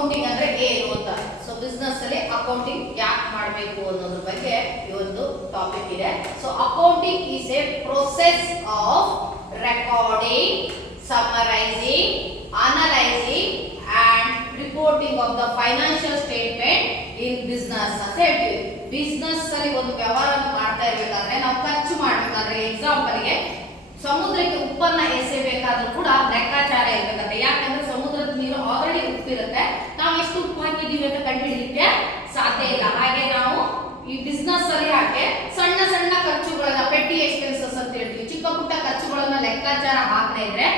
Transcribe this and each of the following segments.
Accounting ಅಂದ್ರೆ ಏನು ಅಂತ. ಸೊ ಬಿಸ್ನೆಸ್ ಅಲ್ಲಿ ಅಕೌಂಟಿಂಗ್ ಯಾಕೆ ಮಾಡಬೇಕು ಅನ್ನೋದ್ರ ಬಗ್ಗೆ ಈ ಒಂದು ಟಾಪಿಕ್ ಇದೆ. So accounting is A process of recording, summarising, analysing and reporting of the financial statement in business ಅಂತ ಹೇಳ್ತೀವಿ. ಬಿಸ್ನೆಸ್ ಅಲ್ಲಿ ಒಂದು ವ್ಯವಹಾರ ಮಾಡ್ತಾ ಇರ್ಬೇಕಾದ್ರೆ ನಾವು ಖರ್ಚು ಮಾಡ್ಬೇಕಾದ್ರೆ ಎಕ್ಸಾಂಪಲ್ಗೆ ಸಮುದ್ರಕ್ಕೆ ಉಪ್ಪನ್ನ ಎಸೆಯಬೇಕಾದ್ರೂ ಕೂಡ ಲೆಕ್ಕಾಚಾರ ಇರಬೇಕಂತೆ. ಯಾಕಂದ್ರೆ ಸಮುದ್ರದ ನೀರು ಆಲ್ರೆಡಿ ಉಪ್ಪಿರುತ್ತೆ, ನಾವು ಎಷ್ಟು ಉಪ್ಪು ಹಾಕಿದೀವಿ ಅಂತ ಕಂಡುಹಿಡಿಯಲಿಕ್ಕೆ ಸಾಧ್ಯ ಇಲ್ಲ. ಹಾಗೆ ನಾವು ಈ ಬಿಸ್ನೆಸ್ ಅಲ್ಲಿ ಹಾಗೆ ಸಣ್ಣ ಸಣ್ಣ ಖರ್ಚುಗಳನ್ನ ಪೆಟ್ಟಿ ಎಕ್ಸ್ಪೆನ್ಸಸ್ ಅಂತ ಹೇಳ್ತೀವಿ, ಚಿಕ್ಕ ಪುಟ್ಟ ಖರ್ಚುಗಳನ್ನ ಲೆಕ್ಕಾಚಾರ ಹಾಕದೇ ಇದ್ರೆ